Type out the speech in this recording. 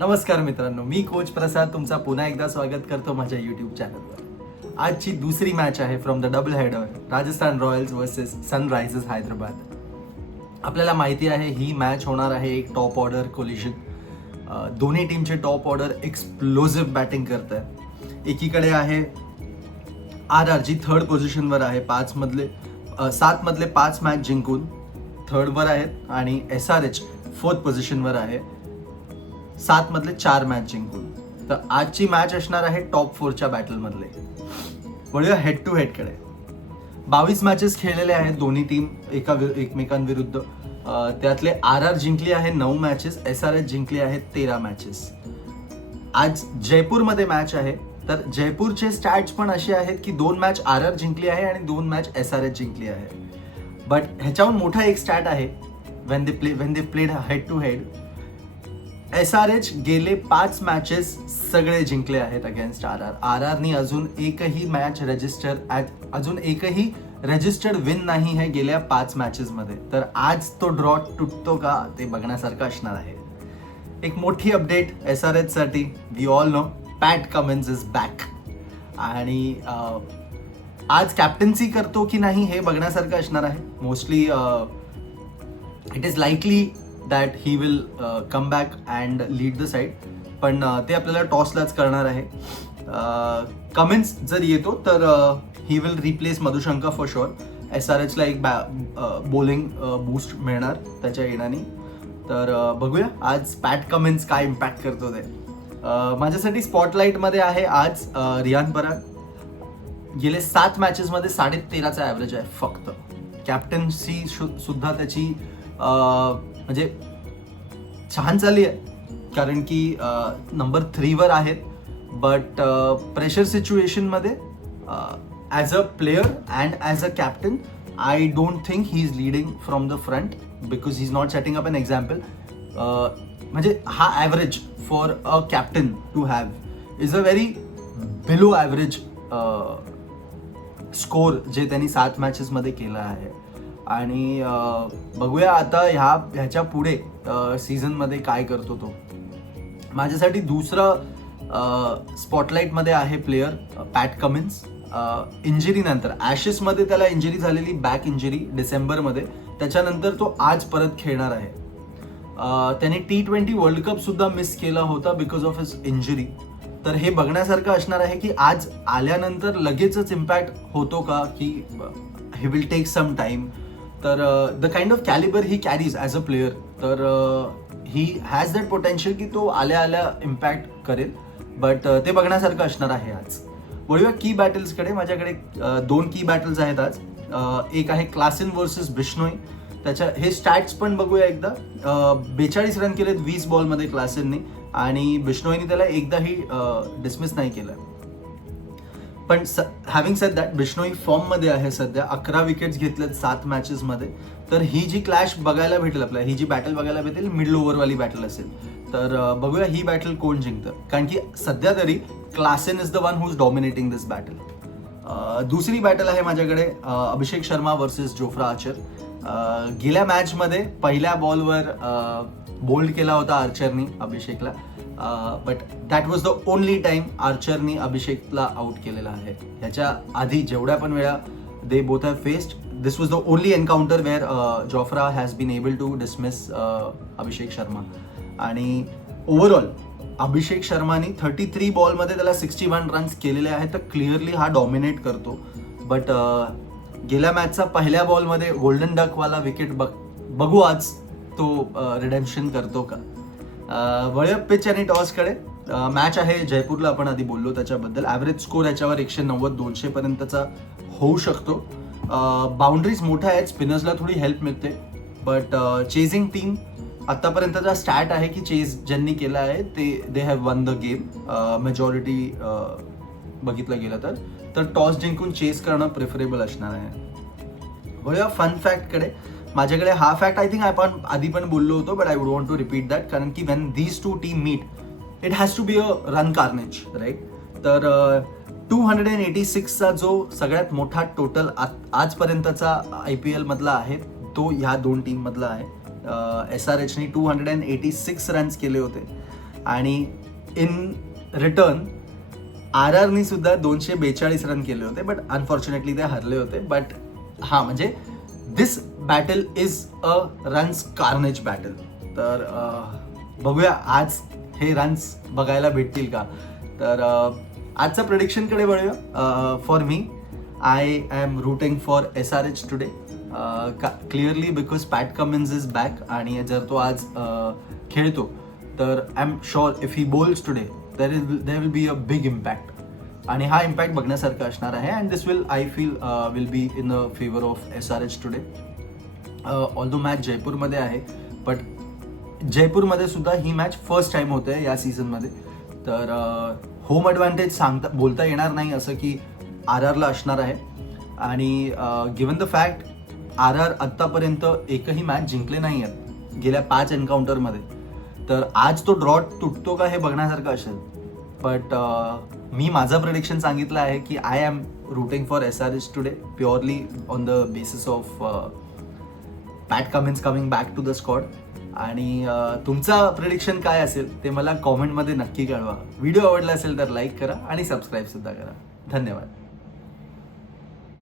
नमस्कार मित्रांनो, मी कोच प्रसाद तुमचा पुन्हा एकदा स्वागत करतो माझ्या यूट्यूब चॅनलवर. आजची दुसरी मॅच आहे from the double header, Rajasthan Royals versus Sunrisers Hyderabad. आपल्याला माहिती आहे ही मॅच होणार आहे एक टॉप ऑर्डर कोलिजन. दोन्ही टीमचे टॉप ऑर्डर एक्सप्लोजिव्ह बॅटिंग करत आहे. एकीकडे आहे RR जी थर्ड पोझिशनवर आहे, 7 मधले 5 मॅच जिंकून थर्डवर आहेत, आणि SRH फोर्थ पोझिशनवर आहे, 7 मधले 4 मॅच जिंकून. तर आजची मॅच असणार आहे टॉप 4च्या बॅटलमधले. वळूया हेड टू हेडकडे. 22 मॅचेस खेळलेले आहेत दोन्ही टीम एकमेकांविरुद्ध. त्यातले RR जिंकली आहे 9 मॅचेस, SRH जिंकली आहेत 13 मॅचेस. आज जयपूरमध्ये मॅच आहे, तर जयपूरचे स्टॅट्स पण असे आहेत की 2 मॅच RR जिंकली आहे आणि 2 मॅच SRH जिंकली आहे. बट ह्याच्याहून मोठा एक स्टॅट आहे when they played head to head. SRH गेले 5 मॅचेस सगळे जिंकले आहेत अगेन्स्ट RRनी अजून एकही रजिस्टर्ड विन नाही आहे गेल्या 5 मॅचेसमध्ये. तर आज तो ड्रॉ तुटतो का ते बघण्यासारखं असणार आहे. एक मोठी अपडेट SRH साठी. We all know Pat Cummins is back, आणि आज कॅप्टन्सी करतो की नाही हे बघण्यासारखं असणार आहे. Mostly it is likely that he will come back and lead the side, पण ते आपल्याला टॉसलाच करणार आहे. कमिन्स जर येतो तर he will replace Madushanka for sure. SRHला एक बॉलिंग बूस्ट मिळणार त्याच्या येण्याने. तर बघूया आज पॅट कमिन्स काय इम्पॅक्ट करतो ते. माझ्यासाठी स्पॉटलाईटमध्ये आहे आज रियान पराग. गेले 7 मॅचेसमध्ये 13.5चा ॲव्हरेज आहे फक्त. कॅप्टन्सी सुद्धा त्याची म्हणजे छान चालली आहे, कारण की नंबर 3वर आहेत. बट प्रेशर सिच्युएशनमध्ये as a player and as a captain I don't think he is leading from the front, because he is not setting up an example. म्हणजे हा average for a captain to have is a very below average score जे त्यांनी 7 मॅचेसमध्ये केला आहे. आणि बघूया आता ह्याच्या पुढे सीझनमध्ये काय करतो तो. माझ्यासाठी दुसरं स्पॉटलाईटमध्ये आहे प्लेयर पॅट कमिन्स. इंजरीनंतर ॲशेसमध्ये त्याला इंजरी झालेली, बॅक इंजरी डिसेंबरमध्ये, त्याच्यानंतर तो आज परत खेळणार आहे. त्याने T20 वर्ल्ड कप सुद्धा मिस केला होता बिकॉज ऑफ हिज इंजरी. तर हे बघण्यासारखं असणार आहे की आज आल्यानंतर लगेचच इम्पॅक्ट होतो का, की he will take some time. तर the kind of calibre he carries as a player, तर ही हॅज दॅट पोटेन्शियल की तो आल्या इम्पॅक्ट करेल. बट ते बघण्यासारखं असणार आहे आज. वळूया की बॅटल्सकडे. माझ्याकडे 2 की बॅटल्स आहेत आज. एक आहे क्लासेन वर्सेस बिश्नोई. हे स्टॅट्स पण बघूया एकदा. 42 रन केलेत 20 बॉलमध्ये क्लासेनने, आणि बिश्नोईने त्याला एकदाही डिसमिस नाही केलं. पण हॅव्हिंग सेड दॅट, बिश्नोई फॉर्ममध्ये आहे सध्या. 11 विकेट्स घेतल्यात 7 मॅचेसमध्ये. तर ही जी क्लॅश बघायला भेटेल आपल्याला, ही जी बॅटल बघायला भेटेल, मिडल ओव्हरवाली बॅटल असेल. तर बघूया ही बॅटल कोण जिंकतं, कारण की सध्या तरी Klaasen is the one who is dominating this battle. दुसरी बॅटल आहे माझ्याकडे Abhishek Sharma versus Jofra Archer. गेल्या मॅचमध्ये पहिल्या बॉलवर बोल्ड केला होता आर्चरनी अभिषेकला, but that was the only time आर्चरनी अभिषेकला आउट केलेला आहे. ह्याच्या आधी जेवढ्या पण वेळा they both have faced, this was the only encounter where Jofra has been able to dismiss Abhishek Sharma. आणि ओव्हरऑल अभिषेक शर्मानी 33 बॉलमध्ये त्याला 61 रन्स केलेले आहेत. तर क्लिअरली हा डॉमिनेट करतो. बट गेल्या मॅचचा पहिल्या बॉलमध्ये गोल्डन डकवाला विकेट बघू आज तो रिडेम्पशन करतो का. वळूया पिच आणि टॉसकडे. मॅच आहे जयपूरला, आपण आधी बोललो त्याच्याबद्दल. ॲव्हरेज स्कोर याच्यावर 190-200 पर्यंतचा होऊ शकतो. बाउंड्रीज मोठ्या आहेत, स्पिनर्सला थोडी हेल्प मिळते. बट चेझिंग टीम आत्तापर्यंतचा स्टॅट आहे की चेस ज्यांनी केला आहे they have one the game. Majority बघितलं गेलं तर टॉस जिंकून चेस करणं प्रिफरेबल असणार आहे. बघूया फन फॅक्टकडे. माझ्याकडे हा फॅक्ट आय थिंक आपण आधी पण बोललो होतो, but I would want to repeat that, कारण की when these 2 team meet it has to be a run carnage, right. तर 286चा जो सगळ्यात मोठा टोटल आजपर्यंतचा IPL मधला आहे तो ह्या 2 टीम मधला आहे. SRHने 286 रन्स केले होते. आणि इन रिटर्न RRनी सुद्धा 242 रन केले होते, बट अनफॉर्च्युनेटली ते हरले होते. बट हां, म्हणजे this battle is a runs carnage battle. तर बघूया आज हे रन्स बघायला भेटतील का. तर आजच्या प्रेडिक्शनकडे वळूया. For me I am rooting for SRH today, clearly because Pat Cummins is back. आणि जर तो आज खेळतो तर I am sure if he bowls today there will be a big impact. आणि हा इम्पॅक्ट बघण्यासारखा असणार आहे. And this will I feel will be in the favour of SRH today. Although match जयपूरमध्ये आहे, बट जयपूरमध्ये सुद्धा ही मॅच फर्स्ट टाइम होते या सीझनमध्ये. तर होम ॲडव्हान्टेज बोलता येणार नाही असं की RRला असणार आहे. आणि गिवन द फॅक्ट RR आत्तापर्यंत एकही मॅच जिंकले नाही आहेत गेल्या 5 एन्काउंटरमध्ये. तर आज तो ड्रॉ तुटतो का हे बघण्यासारखं असेल. बट मी माझं प्रेडिक्शन सांगितलं आहे की I am rooting for SRH today purely on the basis of Pat Cummins coming back to the squad. आणि तुमचा प्रेडिक्शन काय असेल ते मला कॉमेंटमध्ये नक्की कळवा. व्हिडिओ आवडला असेल तर लाईक करा आणि सबस्क्राईब सुद्धा करा. धन्यवाद.